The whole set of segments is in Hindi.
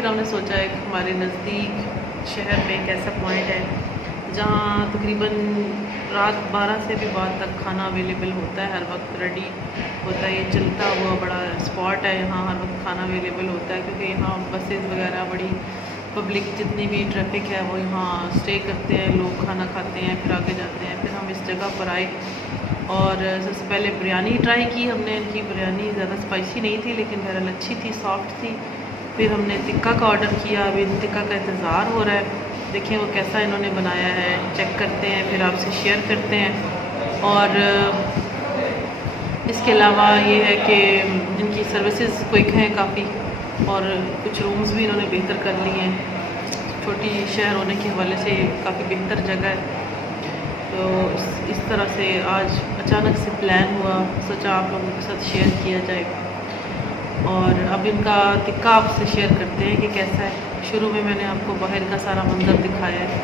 फिर हमने सोचा है कि हमारे नज़दीक शहर में एक ऐसा पॉइंट है जहाँ तकरीबन रात 12 से भी बाद तक खाना अवेलेबल होता है, हर वक्त रेडी होता है। ये चलता हुआ बड़ा स्पॉट है, यहाँ हर वक्त खाना अवेलेबल होता है क्योंकि यहाँ बसेस वगैरह बड़ी पब्लिक जितनी भी ट्रैफिक है वो यहाँ स्टे करते हैं, लोग खाना खाते हैं फिर आगे जाते हैं। फिर हम इस जगह पर आए और सबसे पहले बिरयानी ट्राई की हमने। इनकी बिरयानी ज़्यादा स्पाइसी नहीं थी लेकिन बहरहाल अच्छी थी, सॉफ्ट थी। फिर हमने टिक्का का ऑर्डर किया, अभी टिक्का का इंतज़ार हो रहा है। देखें वो कैसा इन्होंने बनाया है, चेक करते हैं फिर आपसे शेयर करते हैं। और इसके अलावा ये है कि इनकी सर्विसेज क्विक हैं काफ़ी और कुछ रूम्स भी इन्होंने बेहतर कर लिए हैं। छोटी शहर होने के हवाले से काफ़ी बेहतर जगह है। तो इस तरह से आज अचानक से प्लान हुआ, सोचा आप लोगों के साथ शेयर किया जाए। और अब इनका टिक्का आपसे शेयर करते हैं कि कैसा है। शुरू में मैंने आपको बाहर का सारा मंजर दिखाया है।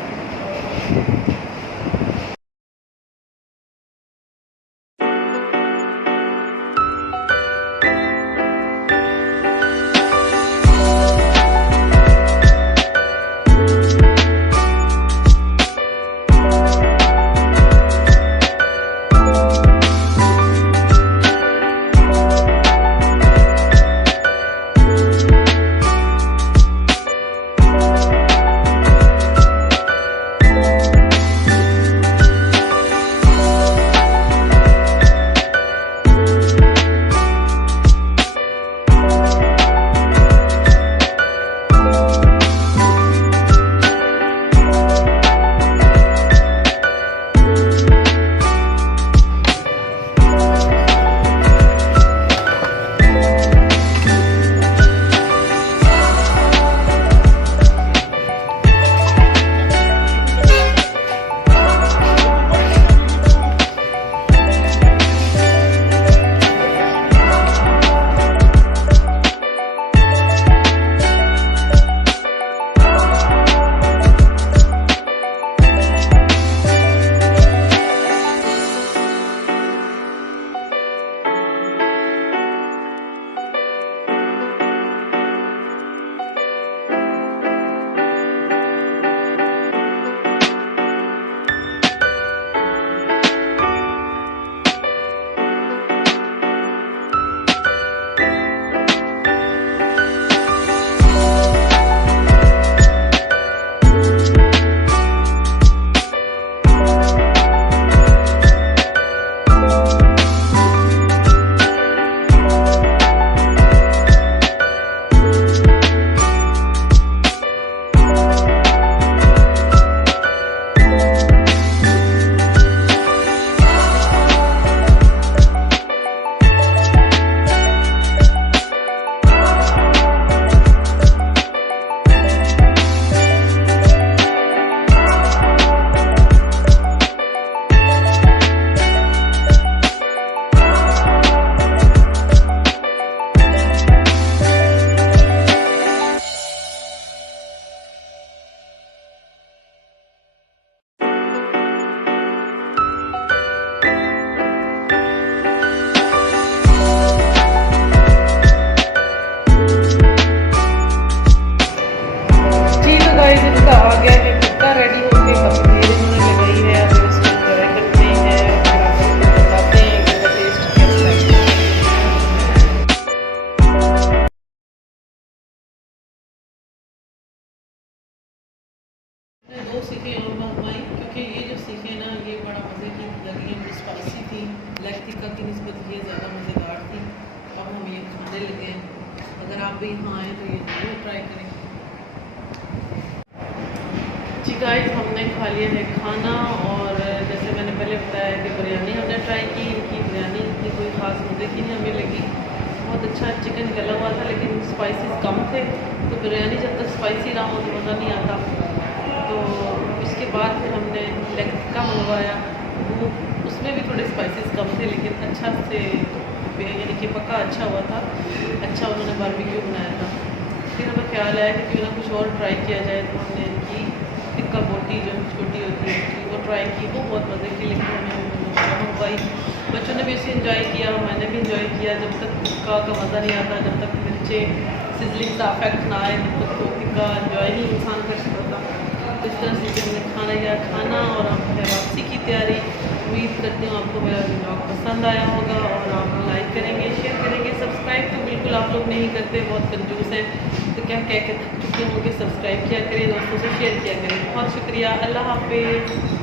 दो सीखें और मंगवाई क्योंकि ये जो सीखें ना ये बड़ा मज़े की लगी, ये स्पाइसी थी। ब्लैक टिक्का की निस्बत ये ज़्यादा मज़ेदार थी। अब हम ये खाने लगे हैं। अगर आप भी यहाँ आएँ तो ये ज़रूर ट्राई करें। जी गाइस, हमने खा लिया है खाना और जैसे मैंने पहले बताया कि बिरयानी हमने ट्राई की। इनकी बिरयानी इतनी कोई ख़ास मज़े की नहीं हमें लगी। बहुत अच्छा चिकन गला हुआ था लेकिन स्पाइसेस कम थे। तो बिरयानी जब तक स्पाइसी ना हो तो मज़ा नहीं आता। तो इसके बाद फिर हमने लेग टिक्का मंगवाया, वो उसमें भी थोड़े स्पाइसेस कम थे लेकिन अच्छा से यानी कि पका अच्छा हुआ था। अच्छा उन्होंने बारबेक्यू बनाया था। फिर हमें ख्याल आया कि क्यों ना कुछ और ट्राई किया जाए। तो हमने इनकी टिक्का बोटी जो छोटी होती है वो ट्राई की। वो बहुत मज़े की, लेकिन हमें मंगवाई। बच्चों ने भी इसे इंजॉय किया, मैंने भी इंजॉय किया। जब तक टिक्का का मज़ा नहीं आता, जब तक मिर्चें सिजलिंग का इफेक्ट ना आए, तब तक तो टिक्का एंजॉय ही इंसान कर सकता था। तो इस तरह से हमने खाना और अब है वापसी की तैयारी। उम्मीद करती हूँ आपको मेरा ब्लॉग पसंद आया होगा और आप लाइक करेंगे, शेयर करेंगे। सब्सक्राइब तो बिल्कुल आप लोग नहीं करते, बहुत कंजूस हैं, तो क्या कह के थक चुके होंगे। सब्सक्राइब किया करें, दोस्तों से शेयर किया करें। बहुत शुक्रिया, अल्लाह हाफिज़।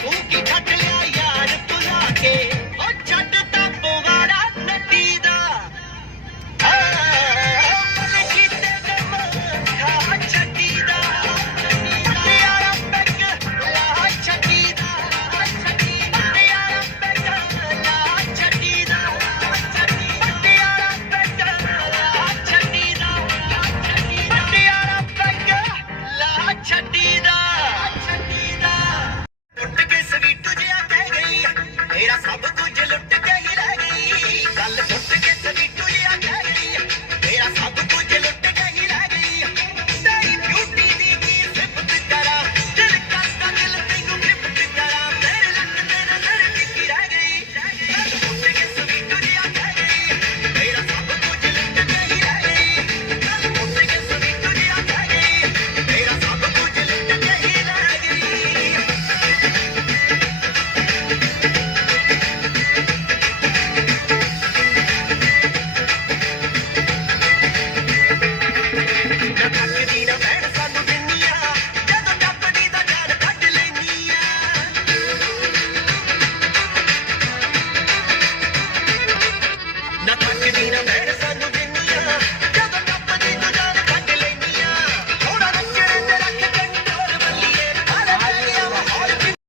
तू